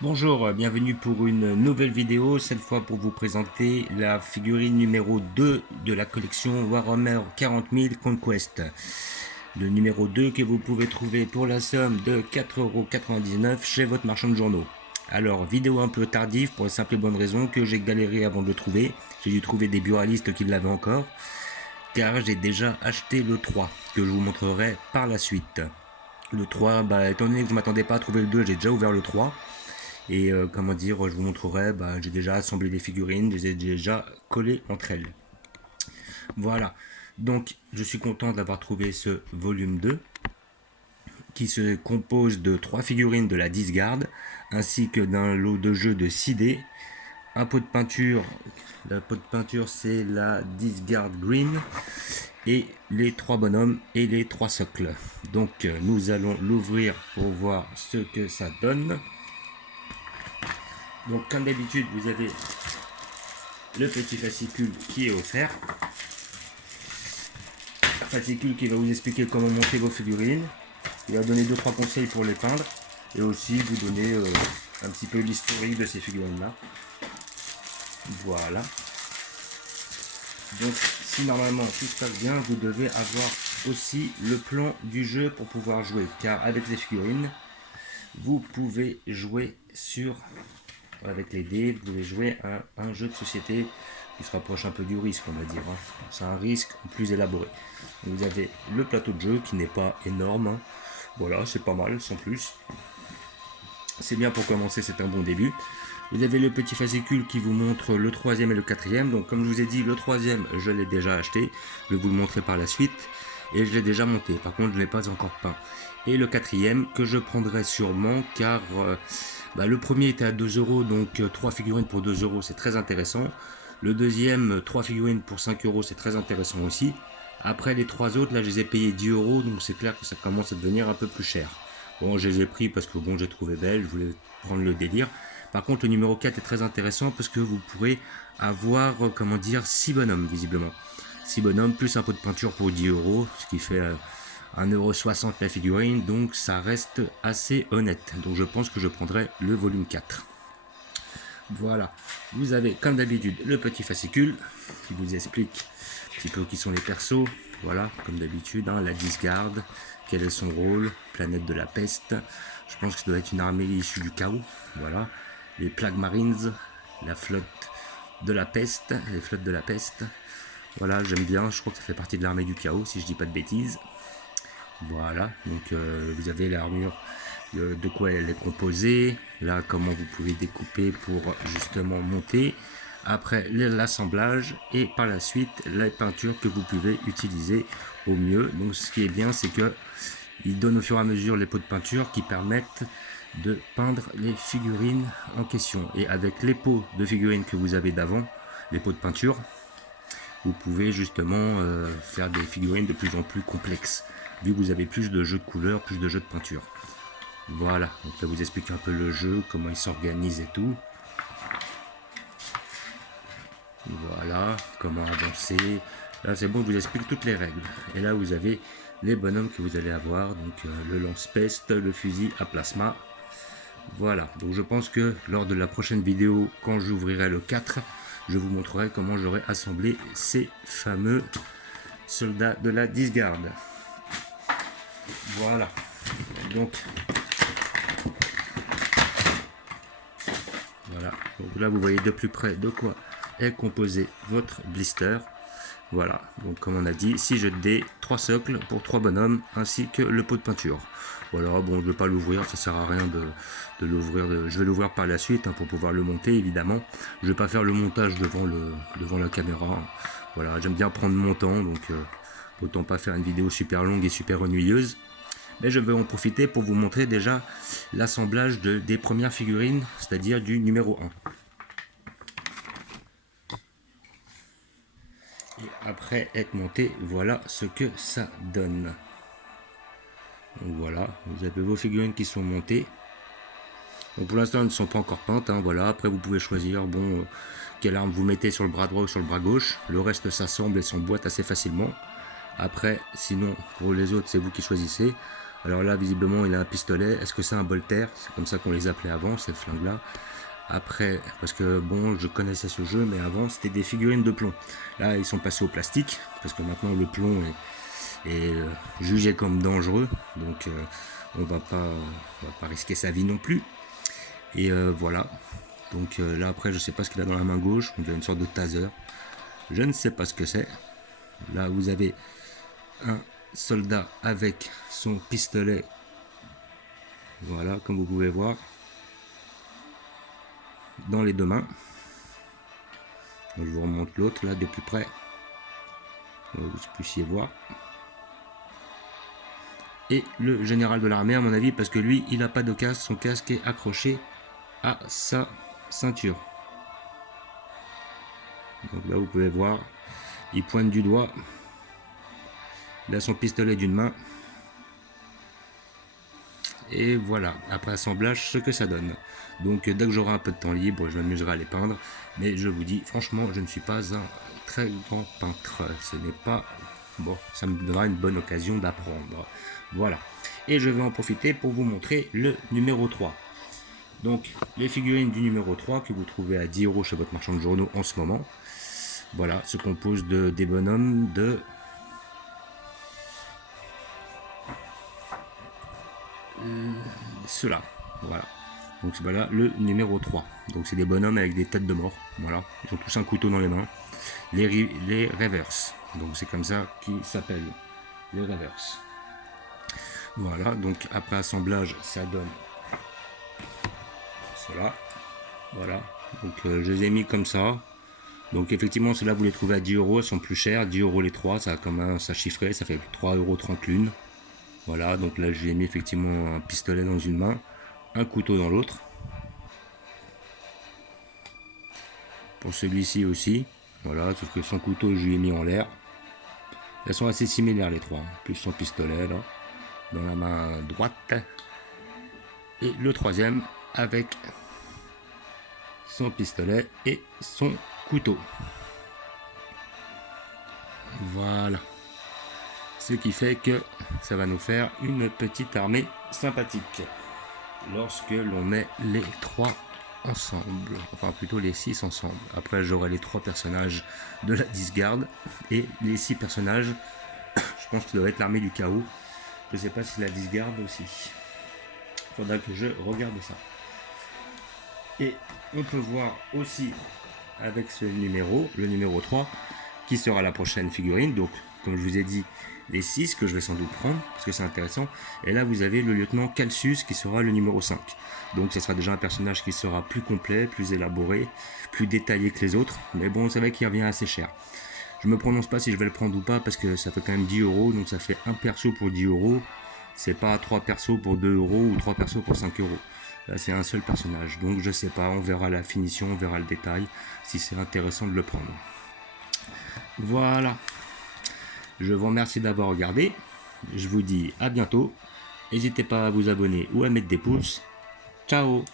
Bonjour, bienvenue pour une nouvelle vidéo, cette fois pour vous présenter la figurine numéro 2 de la collection Warhammer 40 000 Conquest. Le numéro 2 que vous pouvez trouver pour la somme de 4,99 € chez votre marchand de journaux. Alors, vidéo un peu tardive pour la simple et bonne raison que j'ai galéré avant de le trouver. J'ai dû trouver des buralistes qui l'avaient encore, car j'ai déjà acheté le 3, que je vous montrerai par la suite. Le 3, étant donné que je ne m'attendais pas à trouver le 2, j'ai déjà ouvert le 3. Et comment dire, je vous montrerai, j'ai déjà assemblé les figurines, je les ai déjà collées entre elles. Voilà, donc je suis content d'avoir trouvé ce volume 2 qui se compose de 3 figurines de la Discard ainsi que d'un lot de jeux de 6D, un pot de peinture, la pot de peinture c'est la Discard Green, et les 3 bonhommes et les 3 socles. Donc nous allons l'ouvrir pour voir ce que ça donne. Donc comme d'habitude vous avez le petit fascicule qui est offert. Un fascicule qui va vous expliquer comment monter vos figurines. Il va donner 2-3 conseils pour les peindre. Et aussi vous donner un petit peu l'historique de ces figurines là. Voilà. Donc si normalement tout se passe bien, vous devez avoir aussi le plan du jeu pour pouvoir jouer. Car avec les figurines, vous pouvez jouer avec les dés, vous pouvez jouer à un jeu de société qui se rapproche un peu du risque, on va dire. C'est un risque plus élaboré. Vous avez le plateau de jeu qui n'est pas énorme. Voilà, c'est pas mal, sans plus. C'est bien pour commencer, c'est un bon début. Vous avez le petit fascicule qui vous montre le troisième et le quatrième. Donc comme je vous ai dit, le troisième, je l'ai déjà acheté. Je vais vous le montrer par la suite. Et je l'ai déjà monté. Par contre, je ne l'ai pas encore peint. Et le quatrième, que je prendrai sûrement, car le premier était à 2 €, donc 3 figurines pour 2 €, c'est très intéressant. Le deuxième, 3 figurines pour 5 €, c'est très intéressant aussi. Après les 3 autres, là, je les ai payés 10 €, donc c'est clair que ça commence à devenir un peu plus cher. Bon, je les ai pris parce que bon, j'ai trouvé belle, je voulais prendre le délire. Par contre, le numéro 4 est très intéressant parce que vous pourrez avoir, 6 bonhommes, visiblement. 6 bonhommes, plus un pot de peinture pour 10 €, ce qui fait 1,60 € la figurine, donc ça reste assez honnête. Donc je pense que je prendrai le volume 4. Voilà, vous avez comme d'habitude le petit fascicule qui vous explique un petit peu qui sont les persos. Voilà, comme d'habitude, la Discard, quel est son rôle, planète de la peste. Je pense que ça doit être une armée issue du chaos. Voilà, les Plague Marines, la flotte de la peste, les flottes de la peste. Voilà, j'aime bien, je crois que ça fait partie de l'armée du chaos, si je dis pas de bêtises. Voilà, donc vous avez l'armure, de quoi elle est composée, là comment vous pouvez découper pour justement monter, après l'assemblage et par la suite les peintures que vous pouvez utiliser au mieux. Donc ce qui est bien, c'est que il donne au fur et à mesure les pots de peinture qui permettent de peindre les figurines en question. Et avec les pots de figurines que vous avez d'avant, les pots de peinture, vous pouvez justement faire des figurines de plus en plus complexes, vu que vous avez plus de jeux de couleurs, plus de jeux de peinture. Voilà, donc là vous explique un peu le jeu, comment il s'organise et tout. Voilà, comment avancer. Là c'est bon, je vous explique toutes les règles. Et là vous avez les bonhommes que vous allez avoir, donc le lance-peste, le fusil à plasma. Voilà, donc je pense que lors de la prochaine vidéo, quand j'ouvrirai le 4, je vous montrerai comment j'aurai assemblé ces fameux soldats de la Discard. Voilà, donc voilà, donc là vous voyez de plus près de quoi est composé votre blister. Voilà, donc comme on a dit, 6 jeux de dés, 3 socles pour 3 bonhommes, ainsi que le pot de peinture. Voilà, bon, je ne vais pas l'ouvrir, ça sert à rien de l'ouvrir. Je vais l'ouvrir par la suite pour pouvoir le monter, évidemment. Je ne vais pas faire le montage devant la caméra. Voilà, j'aime bien prendre mon temps, donc autant pas faire une vidéo super longue et super ennuyeuse. Mais je vais en profiter pour vous montrer déjà l'assemblage des premières figurines, c'est-à-dire du numéro 1. Et après être monté, voilà ce que ça donne. Donc voilà, vous avez vos figurines qui sont montées. Donc pour l'instant, elles ne sont pas encore peintes. Voilà. Après, vous pouvez choisir quelle arme vous mettez sur le bras droit ou sur le bras gauche. Le reste s'assemble et s'emboîte assez facilement. Après, sinon, pour les autres, c'est vous qui choisissez. Alors là, visiblement, il a un pistolet. Est-ce que c'est un bolter? C'est comme ça qu'on les appelait avant, ces flingues-là. Après, parce que bon, je connaissais ce jeu, mais avant, c'était des figurines de plomb. Là, ils sont passés au plastique, parce que maintenant, le plomb est jugé comme dangereux. Donc, on va pas risquer sa vie non plus. Et voilà. Donc là, après, je sais pas ce qu'il a dans la main gauche. On dirait une sorte de taser. Je ne sais pas ce que c'est. Là, vous avez un soldat avec son pistolet. Voilà, comme vous pouvez voir. Dans les deux mains. Je vous remonte l'autre là de plus près. Vous puissiez voir. Et le général de l'armée, à mon avis, parce que lui, il n'a pas de casque. Son casque est accroché à sa ceinture. Donc là, vous pouvez voir, il pointe du doigt. Il a son pistolet d'une main. Et voilà, après assemblage, ce que ça donne. Donc dès que j'aurai un peu de temps libre, je m'amuserai à les peindre. Mais je vous dis, franchement, je ne suis pas un très grand peintre. Ce n'est pas... Bon, ça me donnera une bonne occasion d'apprendre. Voilà. Et je vais en profiter pour vous montrer le numéro 3. Donc, les figurines du numéro 3 que vous trouvez à 10 € chez votre marchand de journaux en ce moment. Voilà, se compose des bonhommes de... ceux-là. Voilà. Donc voilà le numéro 3. Donc c'est des bonhommes avec des têtes de mort. Voilà. Ils ont tous un couteau dans les mains. Les reverse. Donc c'est comme ça qu'ils s'appellent. Les reverse. Voilà. Donc après assemblage, ça donne cela. Voilà. Donc je les ai mis comme ça. Donc effectivement, ceux-là vous les trouvez à 10 €. Elles sont plus chères. 10 € les 3. Ça a comme ça chiffré. Ça fait 3,30 € l'une. Voilà. Donc là j'ai mis effectivement un pistolet dans une main. Un couteau dans l'autre. Pour celui-ci aussi, voilà, sauf que son couteau je lui ai mis en l'air. Elles sont assez similaires les trois, plus son pistolet là, dans la main droite. Et le troisième avec son pistolet et son couteau. Voilà. Ce qui fait que ça va nous faire une petite armée sympathique. Lorsque l'on met les trois ensemble, enfin plutôt les 6 ensemble. Après j'aurai les 3 personnages de la disgarde et les 6 personnages, je pense que ça doit être l'armée du chaos. Je sais pas si la disgarde aussi. Faudra que je regarde ça. Et on peut voir aussi avec ce numéro, le numéro 3, qui sera la prochaine figurine. Donc comme je vous ai dit, les 6 que je vais sans doute prendre parce que c'est intéressant. Et là vous avez le lieutenant Calcius qui sera le numéro 5. Donc ce sera déjà un personnage qui sera plus complet, plus élaboré, plus détaillé que les autres. Mais bon, c'est vrai qu'il revient assez cher. Je me prononce pas si je vais le prendre ou pas parce que ça fait quand même 10 €. Donc ça fait un perso pour 10 €. C'est pas 3 persos pour 2 € ou 3 persos pour 5 €. Là c'est un seul personnage. Donc je sais pas, on verra la finition, on verra le détail. Si c'est intéressant de le prendre. Voilà. Je vous remercie d'avoir regardé. Je vous dis à bientôt. N'hésitez pas à vous abonner ou à mettre des pouces. Ciao!